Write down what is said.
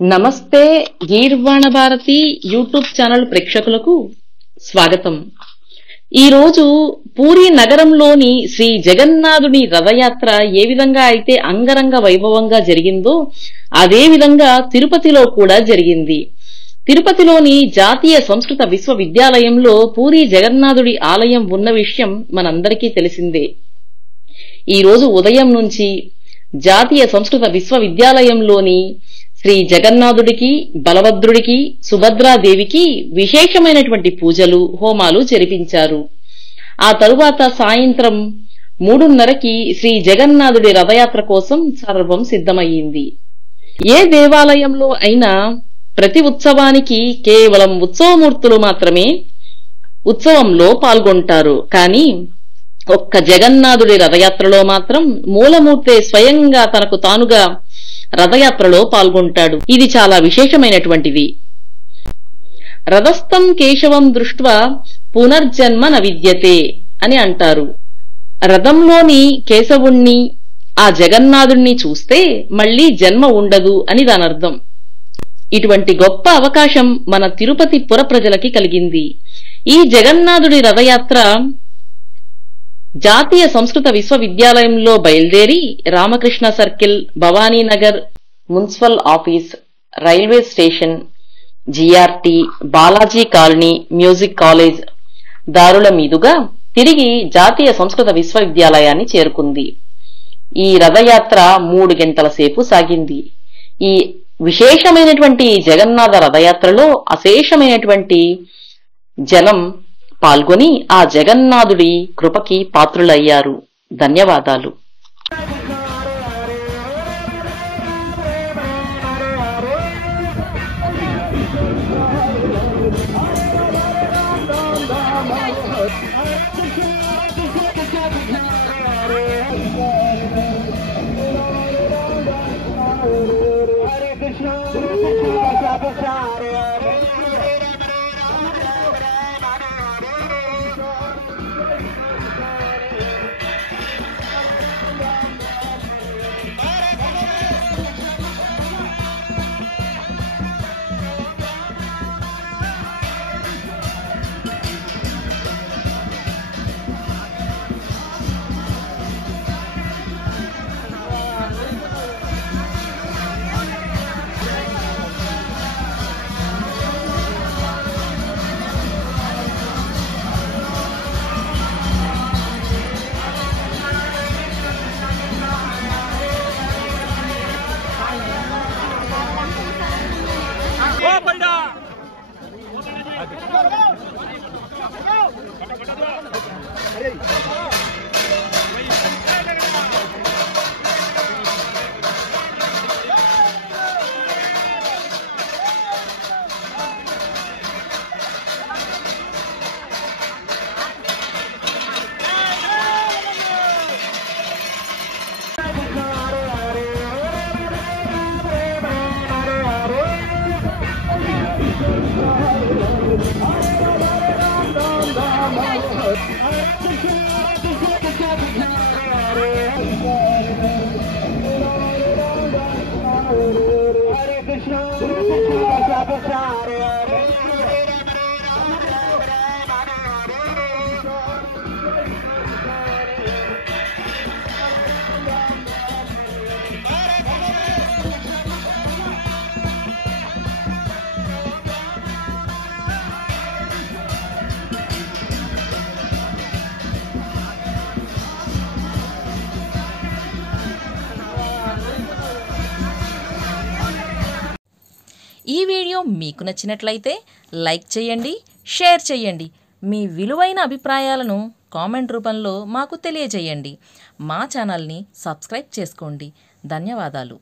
నమస్తే గీర్వాణ Bharati YouTube channel ప్రేక్షకులకు స్వాగతం. ఈ రోజు పూరీ నగరంలోని శ్రీ జగన్నాథుని రథయాత్ర ఏ విధంగా అయితే అంగరంగ వైభవంగా జరిగిందో అదే విధంగా తిరుపతిలో కూడా జరిగింది. తిరుపతిలోని జాతీయ సంస్కృత విశ్వవిద్యాలయంలో పూరీ జగన్నాథుడి ఆలయం ఉన్న విషయం మనందరికీ తెలిసిందే. ఈ రోజు ఉదయం నుంచి జాతీయ సంస్కృత విశ్వవిద్యాలయంలోని శ్రీ జగన్నాథుడికి, బలభద్రుడికి, సుభద్రాదేవికి విశేషమైనటువంటి పూజలు, హోమాలు జరిపించారు. ఆ తరువాత సాయంత్రం 3:30కి శ్రీ జగన్నాథుడి రథయాత్ర కోసం సర్వం సిద్ధమయ్యింది. ఏ దేవాలయంలో అయినా ప్రతి ఉత్సవానికి కేవలం ఉత్సవమూర్తులు మాత్రమే ఉత్సవంలో పాల్గొంటారు. కానీ ఒక్క జగన్నాథుడి రథయాత్రలో మాత్రం మూలమూర్తే స్వయంగా తనకు తానుగా రథయాత్రలో పాల్గొంటాడు. ఇది చాలా విశేషమైనటువంటిది. రథస్థం కేశవం దృష్ట్వా పునర్జన్మ న విద్యతే అని అంటారు. రథంలోని కేశవుణ్ణి, ఆ జగన్నాథుణ్ణి చూస్తే మళ్లీ జన్మ ఉండదు అని దానర్థం. ఇటువంటి గొప్ప అవకాశం మన తిరుపతి పుర ప్రజలకి కలిగింది. ఈ జగన్నాథుడి రథయాత్ర జాతీయ సంస్కృత విశ్వవిద్యాలయంలో బయలుదేరి Ramakrishna circle, Bhavaninagar municipal office, railway station, GRT, Balaji colony, music college దారుల మీదుగా తిరిగి జాతీయ సంస్కృత విశ్వవిద్యాలయాన్ని చేరుకుంది. ఈ రథయాత్ర 3 గంటల సేపు సాగింది. ఈ విశేషమైనటువంటి జగన్నాథ రథయాత్రలో అశేషమైనటువంటి జనం పాల్గొని ఆ జగన్నాథుడి కృపకి పాత్రులయ్యారు. ధన్యవాదాలు. ఈ వీడియో మీకు నచ్చినట్లయితే లైక్ చేయండి, షేర్ చేయండి. మీ విలువైన అభిప్రాయాలను కామెంట్ రూపంలో మాకు తెలియజేయండి. మా ఛానల్ని సబ్స్క్రైబ్ చేసుకోండి. ధన్యవాదాలు.